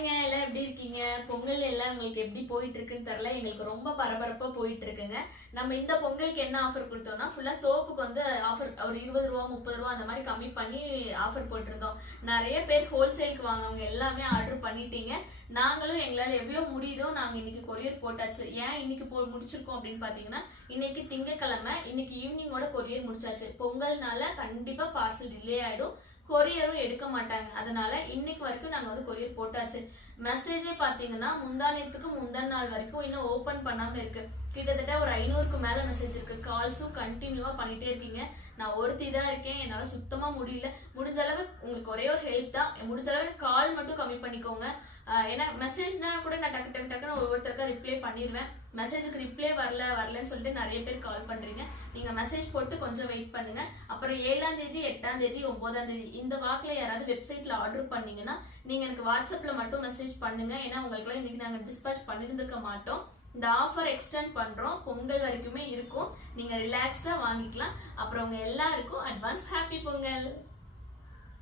ஹாய்ங்க, எல்லாம் எப்படி இருக்கீங்க? பொங்கல் எல்லாம் உங்களுக்கு எப்படி போயிட்டு இருக்குன்னு தெரியல. எங்களுக்கு ரொம்ப பரபரப்பா போயிட்டு இருக்குங்க. நம்ம இந்த பொங்கலுக்கு என்ன ஆஃபர் கொடுத்தோம்னா, ஃபுல்லா சோப்புக்கு வந்து ஆஃபர் ஒரு 20 ரூபா 30 ரூபா அந்த மாதிரி கம்மி பண்ணி ஆஃபர் போட்டிருந்தோம். நிறைய பேர் ஹோல்சேலுக்கு வாங்கினவங்க எல்லாமே ஆர்டர் பண்ணிட்டீங்க. நாங்களும் எங்களால் எவ்வளவு முடியுதோ நாங்க இன்னைக்கு கொரியர் போட்டாச்சு. ஏன் இன்னைக்கு முடிச்சிருக்கோம் அப்படின்னு பாத்தீங்கன்னா, இன்னைக்கு திங்கட்கிழமை, இன்னைக்கு ஈவினிங்கோட கொரியர் முடிச்சாச்சு. பொங்கல்னால கண்டிப்பா பார்சல் டிலே ஆயிடும், கொரியரும் எடுக்க மாட்டாங்க. அதனால இன்னைக்கு வரைக்கும் நாங்க வந்து கொரியர் போட்டாச்சு. மெசேஜே பாத்தீங்கன்னா முந்தானத்துக்கு முந்தான நாள் வரைக்கும் இன்னும் ஓபன் பண்ணாம இருக்கு. கிட்டத்தட்ட ஒரு 500க்கு மேல மெசேஜ் இருக்கு. கால்ஸும் கண்டினியூவா பண்ணிட்டே இருக்கீங்க. நான் ஒருத்தி தான் இருக்கேன், என்னால சுத்தமா முடியல. முடிஞ்ச அளவு உங்களுக்கு ஒரே ஒரு ஹெல்ப் தான், முடிஞ்ச அளவு கால் மட்டும் கம்மி பண்ணிக்கோங்க. ஏன்னா மெசேஜ்னா கூட நான் டக்குன்னு ஒவ்வொருத்தருக்கா ரிப்ளை பண்ணிடுவேன். மெசேஜுக்கு ரிப்ளை வரலன்னு சொல்லிட்டு நிறைய பேர் கால் பண்றீங்க. நீங்க மெசேஜ் போட்டு கொஞ்சம் வெயிட் பண்ணுங்க. அப்புறம் 7ஆம் தேதி 8ஆம் தேதி 9ஆம் தேதி இந்த வாக்குல யாராவது வெப்சைட்ல ஆர்டர் பண்ணீங்கன்னா நீங்க எனக்கு வாட்ஸ்அப்ல மட்டும் மெசேஜ் பண்ணுங்க. ஏன்னா உங்களுக்கு இன்னைக்கு நாங்க டிஸ்பேச் பண்ணிருந்துக்க மாட்டோம். இந்த ஆஃபர் எக்ஸ்டெண்ட் பண்றோம், பொங்கல் வரைக்குமே இருக்கும். நீங்க ரிலாக்ஸ்டா வாங்கிக்கலாம். அப்புறம் உங்க எல்லாருக்கும் அட்வான்ஸ் ஹாப்பி பொங்கல்.